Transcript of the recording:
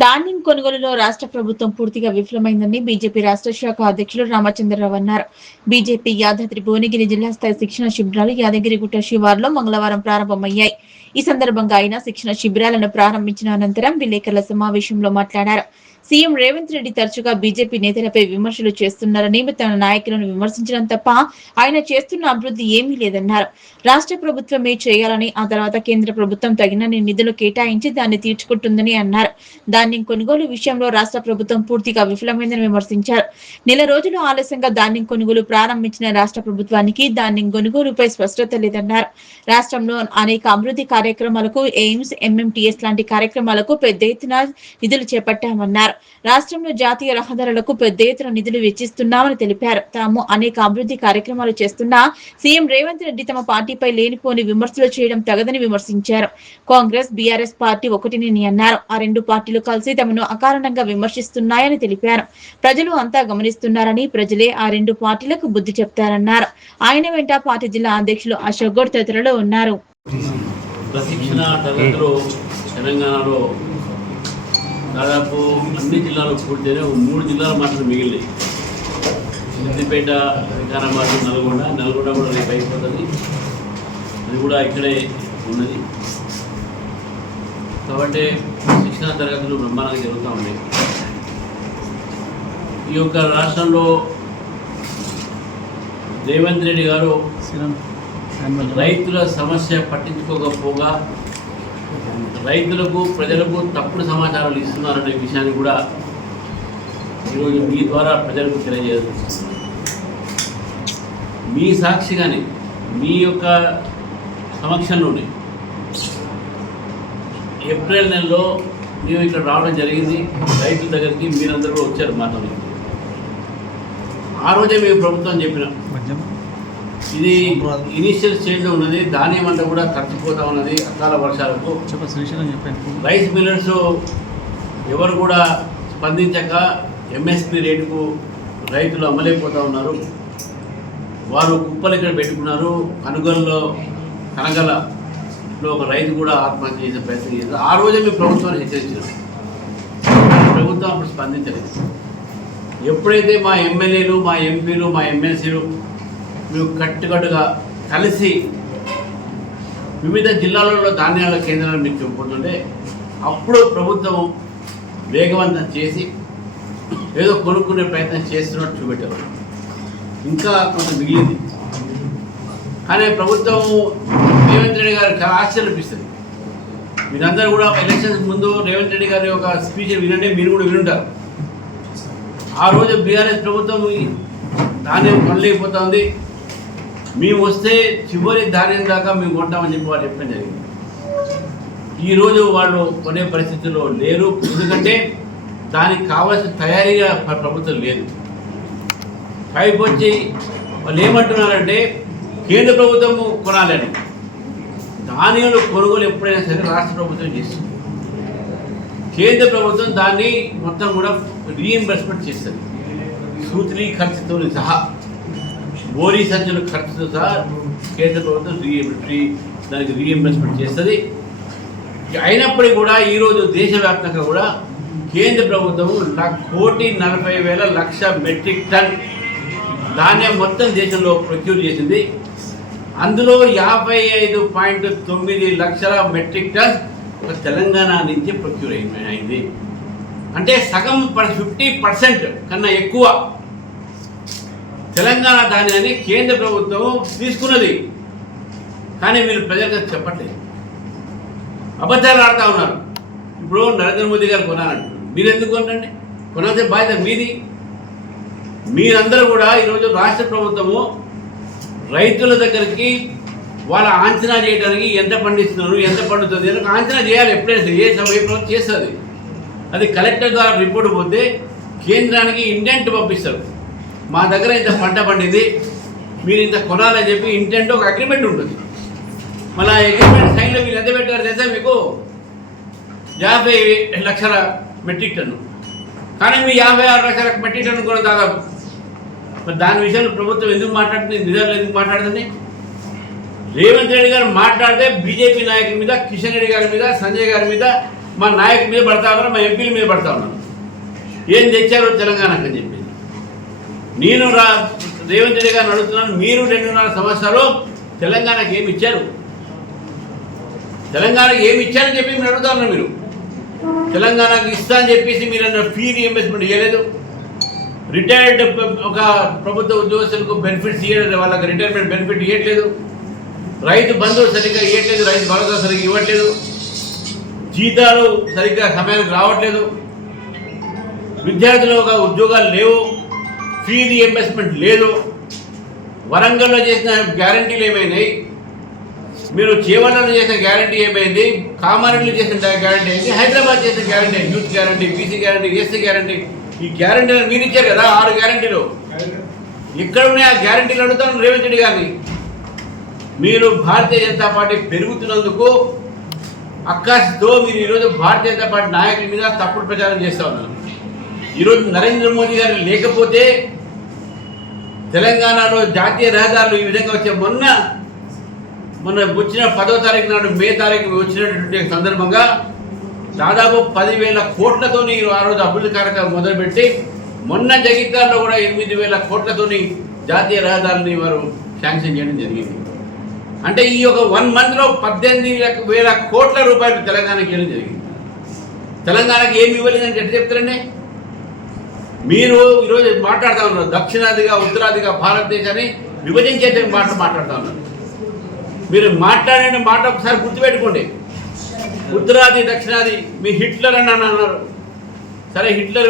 ధాన్యం కొనుగోలులో రాష్ట్ర ప్రభుత్వం పూర్తిగా విఫలమైందని బీజేపీ రాష్ట్ర శాఖ అధ్యక్షులు రామచంద్రరావు అన్నారు. బీజేపీ యాదాద్రి భువనగిరి జిల్లా స్థాయి శిక్షణ శిబిరాలు యాదగిరిగుట్ట శివారులో మంగళవారం ప్రారంభమయ్యాయి. ఈ సందర్భంగా ఆయన శిక్షణ శిబిరాలను ప్రారంభించిన అనంతరం విలేకరుల సమావేశంలో మాట్లాడారు. సీఎం రేవంత్ రెడ్డి తరచుగా బీజేపీ నేతలపై విమర్శలు చేస్తున్నారని, తన నాయకులను విమర్శించడం తప్ప ఆయన చేస్తున్న అభివృద్ధి ఏమీ లేదన్నారు. రాష్ట్ర ప్రభుత్వమే చేయాలని, ఆ తర్వాత కేంద్ర ప్రభుత్వం తగినన్ని నిధులు కేటాయించి దాన్ని తీర్చుకుంటుందని అన్నారు. ధాన్యం కొనుగోలు విషయంలో రాష్ట్ర ప్రభుత్వం పూర్తిగా విఫలమైందని విమర్శించారు. నెల రోజులు ఆలస్యంగా ధాన్యం కొనుగోలు ప్రారంభించిన రాష్ట్ర ప్రభుత్వానికి ధాన్యం కొనుగోలుపై స్పష్టత లేదన్నారు. రాష్ట్రంలో అనేక అభివృద్ధి కార్యక్రమాలకు ఎయిమ్స్, ఎంఎంటీఎస్ లాంటి కార్యక్రమాలకు పెద్ద ఎత్తున నిధులు చేపట్టామన్నారు. రాష్ట్రంలో జాతీయ రహదారులకు పెద్ద ఎత్తున నిధులు వెచ్చిస్తున్నామని తెలిపారు. తాము అనేక అభివృద్ధి కార్యక్రమాలు చేస్తున్నా సీఎం రేవంత్ రెడ్డి తమ పార్టీపై లేనిపోని విమర్శలు చేయడం తగదని విమర్శించారు. కాంగ్రెస్, బీఆర్ఎస్ పార్టీ ఒకటిని అన్నారు. ఆ రెండు పార్టీలు కలిసి తమను అకారణంగా విమర్శిస్తున్నాయని తెలిపారు. ప్రజలు అంతా గమనిస్తున్నారని, ప్రజలే ఆ రెండు పార్టీలకు బుద్ధి చెప్తారన్నారు. ఆయన వెంట పార్టీ జిల్లా అధ్యక్షులు అశోక్ గౌడ్ తదితరులు ఉన్నారు. తెలంగాణలో దాదాపు అన్ని జిల్లాలు పూర్తయినా 3 జిల్లాలు మాత్రం మిగిలినాయి. సిద్దిపేట, వికారాబాద్, నల్గొండ కూడా రేపు అయిపోతుంది. అది కూడా ఇక్కడే ఉన్నది. కాబట్టి శిక్షణ తరగతులు బ్రహ్మాండంగా జరుగుతూ ఉన్నాయి. ఈ యొక్క రాష్ట్రంలో రేవంత్ రెడ్డి గారు రైతుల సమస్య పట్టించుకోకపోగా రైతులకు, ప్రజలకు తప్పుడు సమాచారాలు ఇస్తున్నారనే విషయాన్ని కూడా ఈరోజు మీ ద్వారా ప్రజలకు తెలియజేస్తున్నాను. మీ సాక్షిగానే, మీ యొక్క సమక్షంలోనే ఏప్రిల్ నెలలో మేము ఇక్కడ రావడం జరిగింది. రైతుల దగ్గరికి మీరందరూ కూడా వచ్చారు మాట్లాడి. ఆ రోజే మేము ప్రభుత్వం చెప్పినాం, ఇది ఇనిషియల్ స్టేజ్లో ఉన్నది, ధాన్యం అంతా కూడా తగ్గిపోతూ ఉన్నది అకాల వర్షాలకు. రైస్ మిల్లర్స్ ఎవరు కూడా స్పందించక ఎంఎస్పీ రేటుకు రైతులు అమ్మలేకపోతూ ఉన్నారు. వారు కుప్పలు ఇక్కడ పెట్టుకున్నారు. కనగలలో ఒక రైతు కూడా ఆత్మహత్య చేసే ప్రయత్నం చేశారు. ఆ రోజే మేము ప్రభుత్వాన్ని హెచ్చరించినాం. ప్రభుత్వం అప్పుడు స్పందించలేదు. ఎప్పుడైతే మా ఎమ్మెల్యేలు, మా ఎంపీలు, మా ఎమ్మెల్సీలు మేము కట్టుకట్టుగా కలిసి వివిధ జిల్లాలలో ధాన్యాల కేంద్రాలు మీకు చెప్పుకుంటుంటే అప్పుడు ప్రభుత్వం వేగవంతం చేసి ఏదో కొనుక్కునే ప్రయత్నం చేస్తున్నట్టు చూపెట్టారు. ఇంకా కొంత మిగిలింది. కానీ ప్రభుత్వం రేవంత్ రెడ్డి గారు చాలా ఆశ్చర్యపిస్తుంది. మీరందరూ కూడా ఎలక్షన్స్ ముందు రేవంత్ రెడ్డి గారి ఒక స్పీచ్ వినండి, మీరు కూడా వినుంటారు. ఆ రోజు బీఆర్ఎస్ ప్రభుత్వం ధాన్యం కొనలేకపోతుంది, మేము వస్తే చివరి ధాన్యం దాకా మేము కొంటామని చెప్పి వాళ్ళు చెప్పడం జరిగింది. ఈరోజు వాళ్ళు కొనే పరిస్థితుల్లో లేరు. ఎందుకంటే దానికి కావాల్సిన తయారీగా ప్రభుత్వం లేదు. పైకి వచ్చి వాళ్ళు ఏమంటున్నారంటే కేంద్ర ప్రభుత్వం కొనాలని. ధాన్యాలు కొనుగోలు ఎప్పుడైనా సరే రాష్ట్ర ప్రభుత్వం చేస్తుంది. కేంద్ర ప్రభుత్వం దాన్ని మొత్తం కూడా రీఇంబర్స్మెంట్ చేస్తుంది. సూత్రీ ఖర్చుతో సహా, బోరీ సంచుల ఖర్చుతో సహా కేంద్ర ప్రభుత్వం దానికి రీఇంబర్స్మెంట్ చేస్తుంది. అయినప్పటికీ కూడా ఈరోజు దేశవ్యాప్తంగా కూడా కేంద్ర ప్రభుత్వం 1,40,00,000 మెట్రిక్ టన్ ధాన్యం మొత్తం దేశంలో ప్రొక్యూర్ చేసింది. అందులో 55.9 లక్షల మెట్రిక్ టన్ తెలంగాణ నుంచి ప్రొక్యూర్ అయింది. అంటే సగం 50% కన్నా ఎక్కువ తెలంగాణ ధాన్యాన్ని కేంద్ర ప్రభుత్వం తీసుకున్నది. కానీ వీళ్ళు ప్రజలకు చెప్పట్లేదు, అబద్ధాలు ఆడుతూ ఉన్నారు. ఇప్పుడు నరేంద్ర మోదీ గారు కొనాలంటారు, మీరు ఎందుకు కొనండి? కొనాల్సిన బాధ్యత మీది. మీరందరూ కూడా ఈరోజు రాష్ట్ర ప్రభుత్వము రైతుల దగ్గరికి వాళ్ళ అంచనా చేయడానికి ఎంత పండిస్తున్నారు, ఎంత పండుతుంది అని అంచనా చేయాలి. ఎప్పుడైనా ఏ సమయంలో చేస్తుంది. అది కలెక్టర్ ద్వారా రిపోర్ట్ పోతే కేంద్రానికి ఇంటెంట్ పంపిస్తారు. మా దగ్గర ఇంత పంట పండింది, మీరు ఇంత కొనాలని చెప్పి ఇంటెంట్ ఒక అగ్రిమెంట్ ఉంటుంది. మళ్ళీ అగ్రిమెంట్ సైన్లో మీరు ఎంత పెట్టారు తెలుసా మీకు? 50 లక్షల మెట్రిక్ టన్ను. కానీ మీ 56 లక్షల మెట్రిక్ టన్ను కూడా దాదాపు. మరి దాని విషయంలో ప్రభుత్వం ఎందుకు మాట్లాడుతుంది, నిజాలు ఎందుకు మాట్లాడుతుంది? రేవంత్ రెడ్డి గారు మాట్లాడితే బీజేపీ నాయకుల మీద, కిషన్ రెడ్డి గారి మీద, సంజయ్ గారి మీద మా నాయకుల మీద పడతా ఉన్నారు, మా ఎంపీల మీద పడతా ఉన్నారు. ఏం తెచ్చారు తెలంగాణకు అని చెప్పి నేను రేవంత్ రెడ్డి గారిని అడుగుతున్నాను. మీరు 2.5 సంవత్సరాలు తెలంగాణకి ఏమి ఇచ్చారు? తెలంగాణకి ఏమి ఇచ్చారని చెప్పి మీరు అడుగుతా ఉన్నారు. మీరు తెలంగాణకి ఇస్తా అని చెప్పేసి మీరు అన్న ఫీ రీఇంబర్స్మెంట్ ఇవ్వలేదు. రిటైర్డ్ ఒక ప్రభుత్వ ఉద్యోగస్తులకు బెనిఫిట్స్ ఇవ్వలేదు, వాళ్ళకి రిటైర్మెంట్ బెనిఫిట్ ఇవ్వట్లేదు. రైతు బంధువు సరిగ్గా ఇవ్వట్లేదు, రైతు భరోసా సరిగ్గా ఇవ్వట్లేదు, జీతాలు సరిగ్గా సమయానికి రావట్లేదు, విద్యార్థులు ఒక ఉద్యోగాలు లేవు, ఫీ రీఇంబర్స్మెంట్ లేదు. వరంగల్లో చేసిన గ్యారంటీలు ఏమైనాయి? మీరు చేవలలో చేసిన గ్యారంటీ ఏమైంది? కామారెడ్డిలో చేసిన గ్యారంటీ ఏంటి? హైదరాబాద్ చేసిన guarantee, youth guarantee, BC guarantee, SC guarantee, ఈ గ్యారంటీలను మీరు ఇచ్చారు కదా 6 గ్యారంటీలు. ఎక్కడ ఉన్నాయి ఆ గ్యారంటీలు? అడుగుతాను రేవంత్ రెడ్డి గారిని. మీరు భారతీయ జనతా పార్టీ పెరుగుతున్నందుకు అక్కాసితో మీరు ఈరోజు భారతీయ జనతా పార్టీ నాయకుల మీద తప్పుడు ప్రచారం చేస్తూ ఉన్నారు. ఈరోజు నరేంద్ర మోదీ గారు లేకపోతే తెలంగాణలో జాతీయ రహదారులు ఈ విధంగా వచ్చే మొన్న వచ్చిన 10వ తారీఖు నాడు మే తారీఖు వచ్చినటువంటి సందర్భంగా దాదాపు 10,000 కోట్లతోని ఆ రోజు అభివృద్ధి కార్యక్రమం మొదలుపెట్టి మొన్న జగిత్యాలలో కూడా 8,000 కోట్లతోని జాతీయ రహదారులని వారు శాంక్షన్ చేయడం జరిగింది. అంటే ఈ యొక్క 1 మంత్లో 18,000 కోట్ల రూపాయలు తెలంగాణకి ఇవ్వడం జరిగింది. తెలంగాణకి ఏమి ఇవ్వలేదని ఎట్లా చెప్తారండి? మీరు ఈరోజు మాట్లాడుతూ ఉన్నారు దక్షిణాదిగా ఉత్తరాదిగా భారతదేశాన్ని విభజించే మాట్లాడుతూ ఉన్నారు. మీరు మాట్లాడిన మాట ఒకసారి గుర్తుపెట్టుకోండి. ఉత్తరాది దక్షిణాది మీ హిట్లర్ అని అన్నారు. సరే హిట్లర్